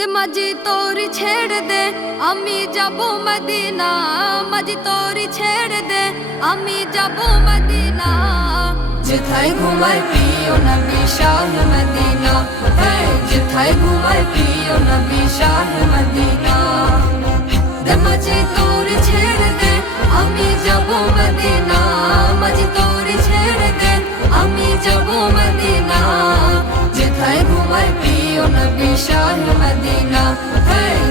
দে মাঝি তোরি ছেড়ে দে আমি যাব মদিনা, মাঝি তোরি ছেড়ে দে আমি যাব মদিনা। যেথায় ঘুমায় প্রিয় নবী শাহ মদিনা, যেথায় ঘুমায় প্রিয় নবী শাহ মদিনা। দে মাঝি তোরি ছেড়ে দে আমি যাব মদিনা, মাঝি তোরি ছেড়ে দে আমি যাব মদিনা। যেথায় ঘুমায় প্রিয় নবী শাহ মদিনা,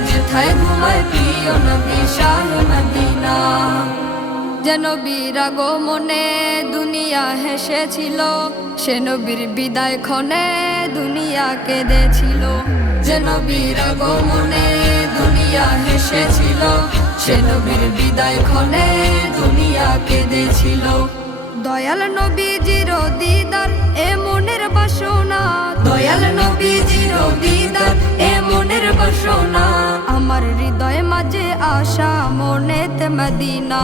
যেথায় ঘুমায় প্রিয় নবী শাহ মদিনা। যে নবীর আগমনে দুনিয়া হেসেছিল, সে নবীর বিদায় ক্ষণে দুনিয়া কেঁদেছিল। যে নবীর আগমনে দুনিয়া হেসেছিল, সে নবীর বিদায় ক্ষণে দুনিয়া কেঁদেছিল। দয়াল নবীজির দিদার এ মনের বাসনা, দয়াল নবীজির দিদার এ মনের বাসনা। আমার হৃদয় মাঝে আশা মনেতে মদিনা,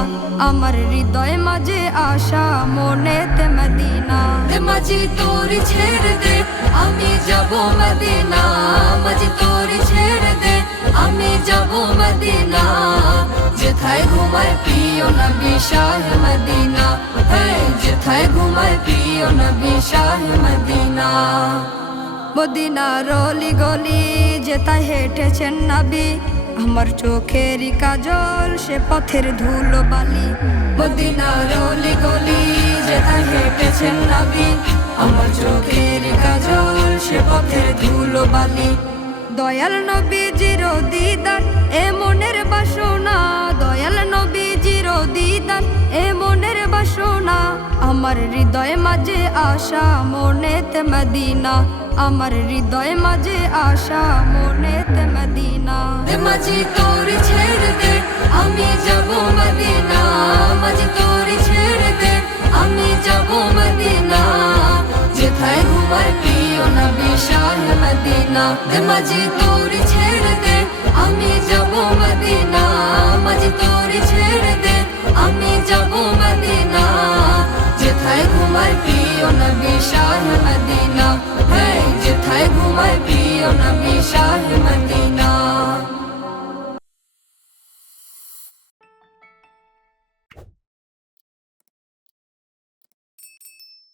আমার হৃদয় মাঝে আশা মনেতে মদিনা। দে মাঝি তোরি ছেড়ে দে আমি যাব মদিনা, মাঝি তোরি ছেড়ে দে আমি যাব মদিনা। যেথায় ঘুমায় প্রিয় নবী শাহ মদিনা, যেথায় ঘুমায় প্রিয় নবী শাহ মদিনা। মদিনার অলি গলি যেথায় হেঁটেছেন নবী, আমার চোখের কাজল সে পথের ধুলো বালি। মদিনার অলি গলি যেথায় হেঁটেছেন নবী, আমার চোখের কাজল সে পথের ধুলো বালি। দয়াল নবীজির দিদার এ মনের বাসনা, দয়াল নবীজির দিদার এ মনের বাসনা। আমার হৃদয় মাঝে আশা মনেতে মদিনা, আমার হৃদয় মাঝে আশা মনেতে মদিনা। দে মাঝি তোরি ছেড়ে দে আমি যাব মদিনা, মাঝি তোরি ছেড়ে দে আমি যাব মদিনা। যেথায় ঘুমায় প্রিয় নবী শাহ মদিনা, দে মাঝি তোরি ছেড়ে দে আমি যাব মদিনা, মাঝি তোরি ছেড়ে দে আমি যাব মদিনা। যেথায় ঘুমায় প্রিয় নবী শাহ মদিনা, যেথায় ঘুমায় প্রিয় নবী শাহ মদিনা।